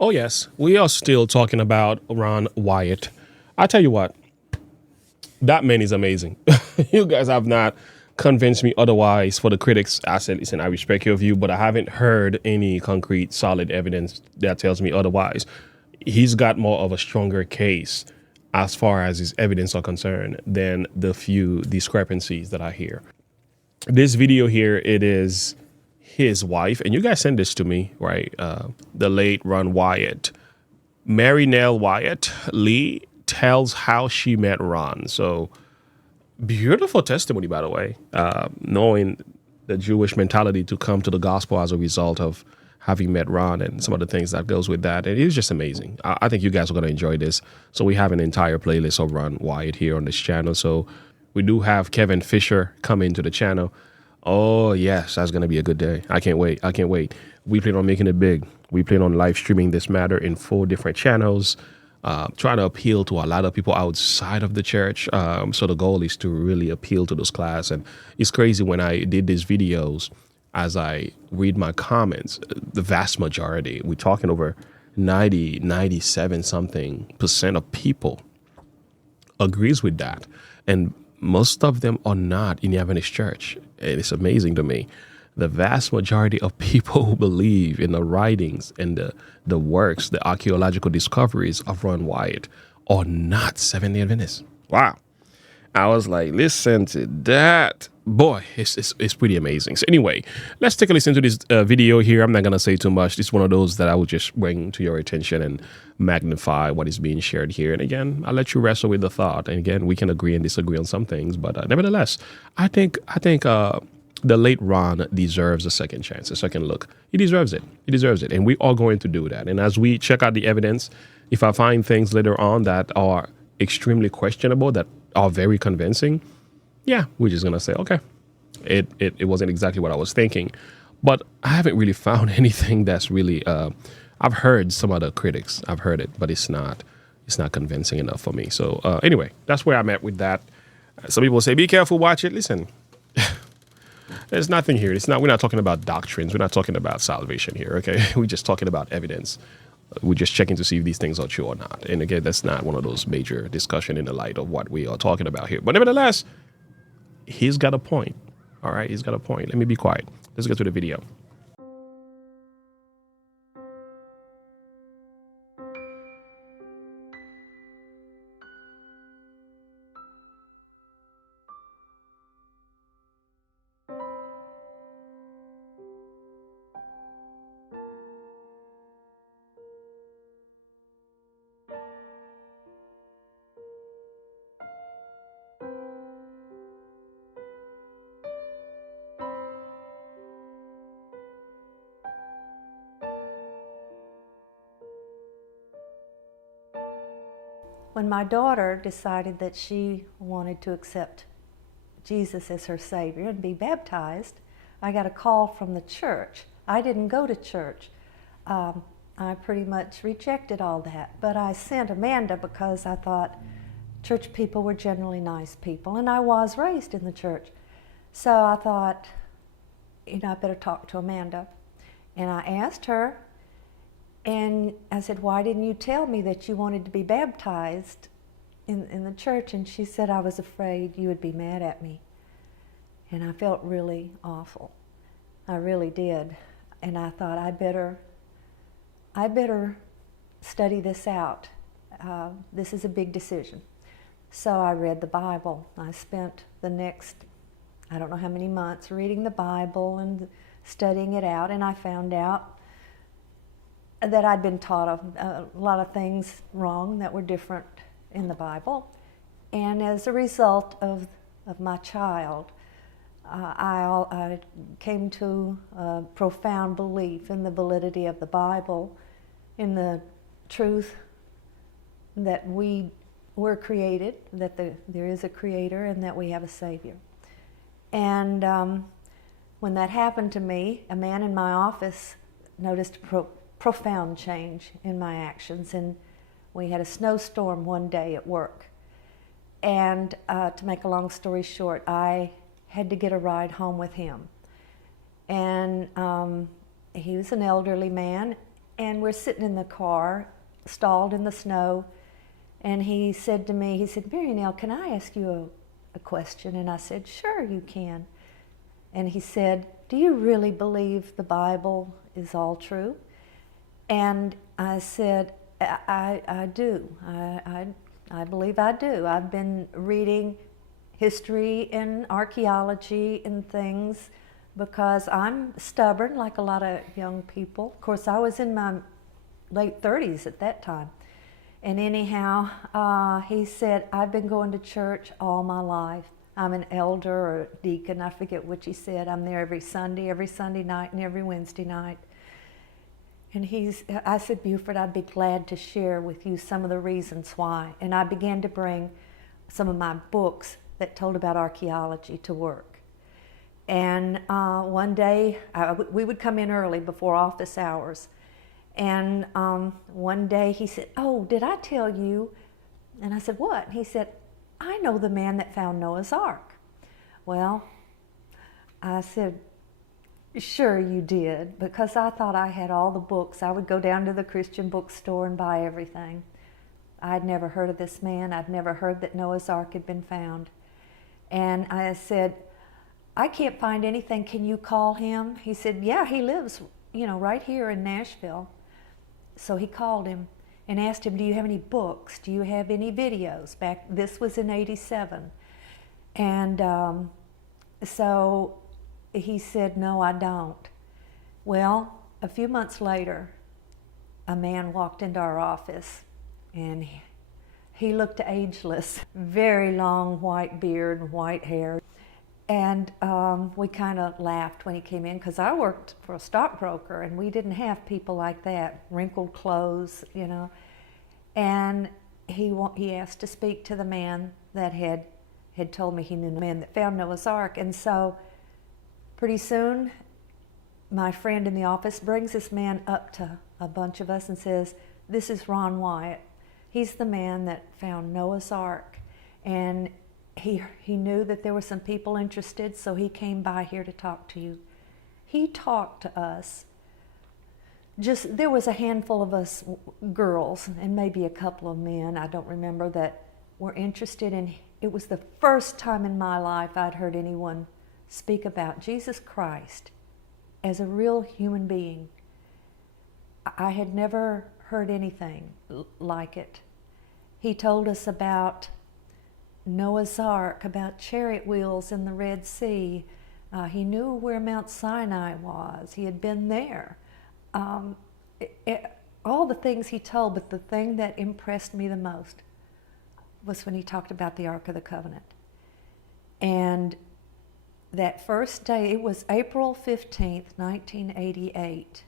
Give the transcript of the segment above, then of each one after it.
Oh, yes, we are still talking about Ron Wyatt. I tell you what, that man is amazing. You guys have not convinced me otherwise. For the critics, I said, listen, I respect your view, but I haven't heard any concrete, solid evidence that tells me otherwise. He's got more of a stronger case as far as his evidence are concerned than the few discrepancies that I hear. This video here, it is his wife, and you guys sent this to me, right? The late Ron Wyatt. Mary Nell Lee tells how she met Ron. So beautiful testimony, by the way. Knowing the Jewish mentality to come to the gospel as a result of having met Ron and some of the things that goes with that. And it is just amazing. I think you guys are going to enjoy this. So we have an entire playlist of Ron Wyatt here on this channel. So we do have Kevin Fisher come into the channel. Oh, yes, that's going to be a good day. I can't wait. I can't wait. We plan on making it big. We plan on live streaming this matter in 4 different channels, trying to appeal to a lot of people outside of the church. So the goal is to really appeal to those class. And it's crazy when I did these videos, as I read my comments, the vast majority, we're talking over 90, 97 something percent of people agrees with that. And most of them are not in the Adventist church. And it's amazing to me. The vast majority of people who believe in the writings and the works, the archaeological discoveries of Ron Wyatt are not Seventh-day Adventists. Wow. I was like, listen to that. Boy, it's pretty amazing. So anyway, let's take a listen to this video here. I'm not going to say too much. It's one of those that I would just bring to your attention and magnify what is being shared here. And again, I'll let you wrestle with the thought. And again, we can agree and disagree on some things. But nevertheless, I think the late Ron deserves a second chance, a second look. He deserves it. He deserves it. And we are going to do that. And as we check out the evidence, if I find things later on that are extremely questionable, that are very convincing, yeah, we're just going to say, okay, it wasn't exactly what I was thinking. But I haven't really found anything that's really, I've heard some other critics, I've heard it, but it's not convincing enough for me. So anyway, that's where I'm at with that. Some people say, be careful, watch it. Listen, there's nothing here. We're not talking about doctrines. We're not talking about salvation here. Okay. We're just talking about evidence. We're just checking to see if these things are true or not. And again, that's not one of those major discussion in the light of what we are talking about here. But nevertheless, he's got a point. All right. He's got a point. Let me be quiet. Let's get to the video. When my daughter decided that she wanted to accept Jesus as her Savior and be baptized, I got a call from the church. I didn't go to church. I pretty much rejected all that. But I sent Amanda because I thought church people were generally nice people, and I was raised in the church. So I thought, I better talk to Amanda. And I asked her, and I said, why didn't you tell me that you wanted to be baptized in the church? And she said, I was afraid you would be mad at me. And I felt really awful. I really did. And I thought, I better study this out. This is a big decision. So I read the Bible. I spent the next, I don't know how many months, reading the Bible and studying it out. And I found out that I'd been taught a lot of things wrong that were different in the Bible. And as a result of my child, I came to a profound belief in the validity of the Bible, in the truth that we were created, that there is a Creator, and that we have a Savior. And when that happened to me, a man in my office noticed profound change in my actions, and we had a snowstorm one day at work. And to make a long story short, I had to get a ride home with him. And he was an elderly man, And we're sitting in the car, stalled in the snow, and he said to me, he said, Mary Nell, can I ask you a question? And I said, sure, you can. And he said, do you really believe the Bible is all true? And I said, I do. I believe I do. I've been reading history and archaeology and things because I'm stubborn like a lot of young people. Of course, I was in my late 30s at that time. And anyhow, he said, I've been going to church all my life. I'm an elder or a deacon, I forget which he said. I'm there every Sunday night, and every Wednesday night. And I said, Buford, I'd be glad to share with you some of the reasons why. And I began to bring some of my books that told about archaeology to work. And one day, we would come in early before office hours. And one day he said, oh, did I tell you? And I said, what? And he said, I know the man that found Noah's Ark. Well, I said, sure you did, because I thought I had all the books. I would go down to the Christian bookstore and buy everything. I'd never heard of this man. I'd never heard that Noah's Ark had been found. And I said, I can't find anything. Can you call him? He said, yeah, he lives, right here in Nashville. So he called him and asked him, do you have any books? Do you have any videos? This was in '87. And so he said, no, I don't. Well, a few months later, a man walked into our office, and he looked ageless, very long white beard and white hair. And we kind of laughed when he came in, because I worked for a stockbroker, and we didn't have people like that, wrinkled clothes, And he asked to speak to the man that had told me he knew the man that found Noah's Ark. And so pretty soon, my friend in the office brings this man up to a bunch of us and says, this is Ron Wyatt. He's the man that found Noah's Ark. And he knew that there were some people interested, so he came by here to talk to you. He talked to us. There was a handful of us girls, and maybe a couple of men, I don't remember, that were interested in. It was the first time in my life I'd heard anyone speak about Jesus Christ as a real human being. I had never heard anything like it. He told us about Noah's Ark, about chariot wheels in the Red Sea. He knew where Mount Sinai was. He had been there. All the things he told, but the thing that impressed me the most was when he talked about the Ark of the Covenant. And that first day, it was April 15th, 1988.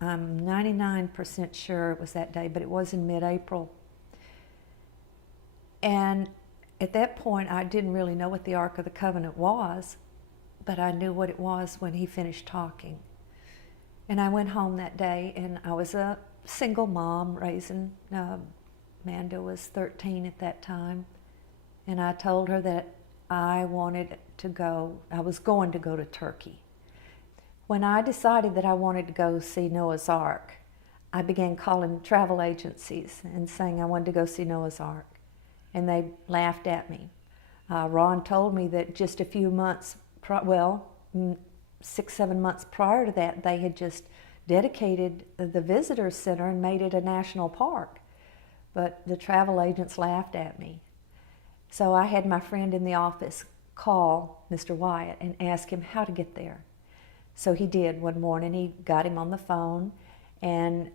I'm 99% sure it was that day, but it was in mid-April. And at that point, I didn't really know what the Ark of the Covenant was, but I knew what it was when he finished talking. And I went home that day, and I was a single mom raising, Amanda was 13 at that time, and I told her that I wanted to go, I was going to go to Turkey. When I decided that I wanted to go see Noah's Ark, I began calling travel agencies and saying I wanted to go see Noah's Ark. And they laughed at me. Ron told me that just a few months, 6-7 months prior to that, they had just dedicated the visitor center and made it a national park. But the travel agents laughed at me. So I had my friend in the office call Mr. Wyatt and ask him how to get there. So he did one morning. He got him on the phone, and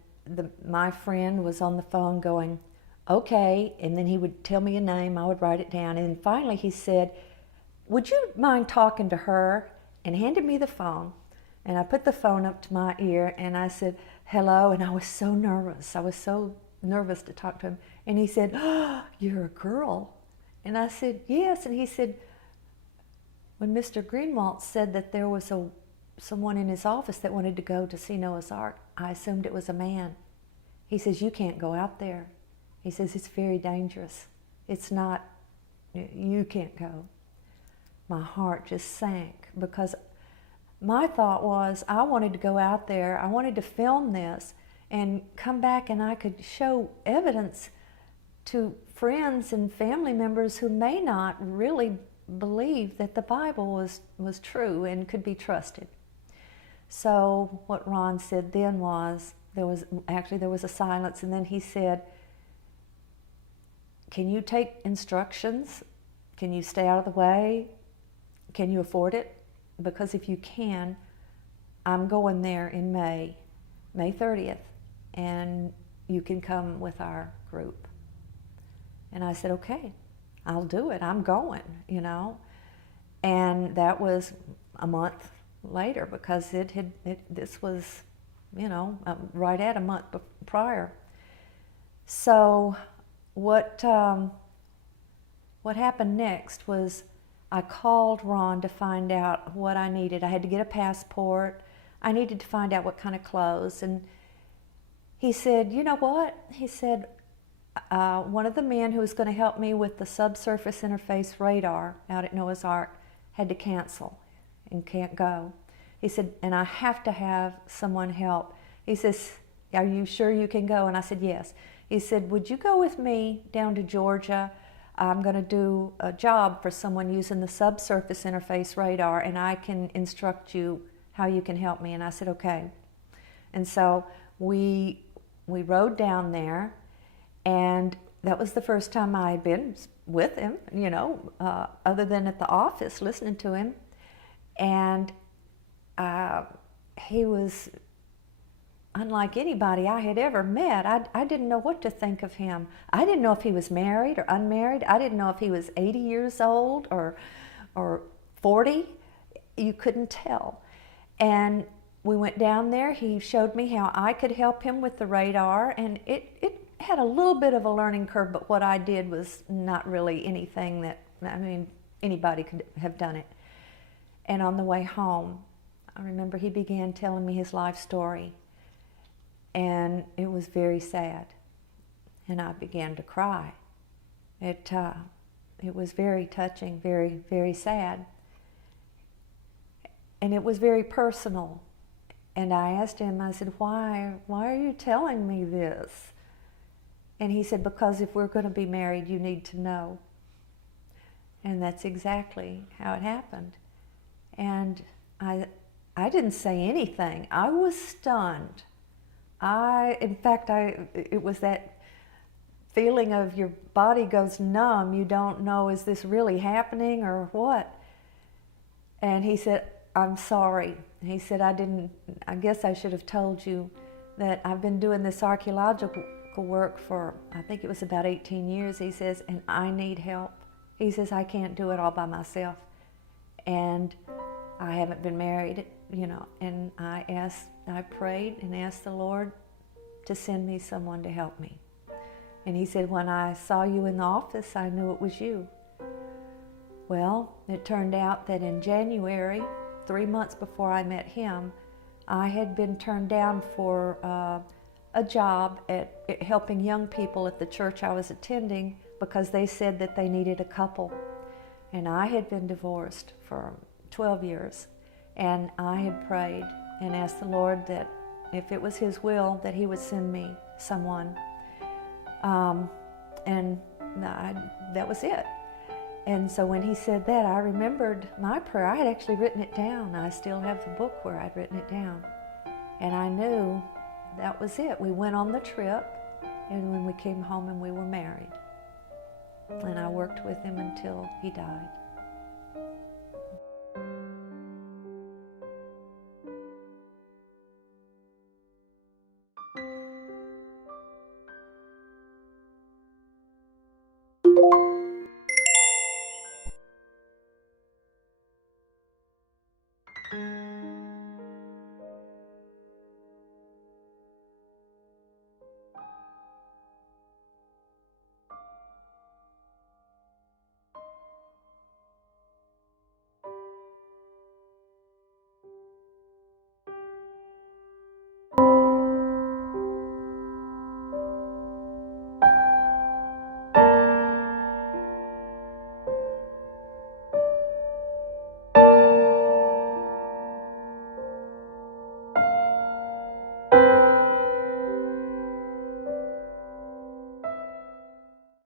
my friend was on the phone going, okay, and then he would tell me a name, I would write it down, and finally he said, would you mind talking to her? And handed me the phone, and I put the phone up to my ear, and I said, hello, and I was so nervous. I was so nervous to talk to him, and he said, oh, you're a girl. And I said, yes, and he said, when Mr. Greenwalt said that there was someone in his office that wanted to go to see Noah's Ark, I assumed it was a man. He says, you can't go out there. He says, it's very dangerous. It's not, you can't go. My heart just sank because my thought was I wanted to go out there, I wanted to film this and come back and I could show evidence to friends and family members who may not really believe that the Bible was true and could be trusted. So what Ron said then was, there was a silence, and then he said, can you take instructions? Can you stay out of the way? Can you afford it? Because if you can, I'm going there in May 30th, and you can come with our group. And I said, okay, I'll do it. I'm going, you know. And that was a month later, because this was, you know, right at a month prior. So what happened next was I called Ron to find out what I needed. I had to get a passport. I needed to find out what kind of clothes. And he said, you know what? He said, one of the men who was going to help me with the subsurface interface radar out at Noah's Ark had to cancel and can't go. He said, and I have to have someone help. He says, are you sure you can go? And I said, yes. He said, would you go with me down to Georgia? I'm going to do a job for someone using the subsurface interface radar, and I can instruct you how you can help me. And I said, okay. And so we rode down there, and that was the first time I had been with him, you know, other than at the office listening to him. And he was unlike anybody I had ever met. I didn't know what to think of him. I didn't know if he was married or unmarried. I didn't know if he was 80 years old or 40. You couldn't tell. And we went down there. He showed me how I could help him with the radar, and it had a little bit of a learning curve, but what I did was not really anything that, I mean, anybody could have done it. And on the way home, I remember he began telling me his life story, and it was very sad, and I began to cry. It was very touching, very, very sad, and it was very personal. And I asked him, I said, why are you telling me this? And he said, because if we're going to be married, you need to know. And that's exactly how it happened. And I didn't say anything. I was stunned. In fact, it was that feeling of your body goes numb. You don't know, is this really happening or what? And he said, I'm sorry. He said, I guess I should have told you that I've been doing this archaeological work for, I think it was about 18 years, he says, and I need help. He says, I can't do it all by myself. And I haven't been married, you know, and I prayed and asked the Lord to send me someone to help me. And he said, when I saw you in the office, I knew it was you. Well, it turned out that in January, 3 months before I met him, I had been turned down for a job at helping young people at the church I was attending, because they said that they needed a couple. And I had been divorced for 12 years, and I had prayed and asked the Lord that if it was His will, that He would send me someone. And that was it. And so when he said that, I remembered my prayer. I had actually written it down. I still have the book where I'd written it down. And I knew that was it. We went on the trip, and when we came home, and we were married. And I worked with him until he died.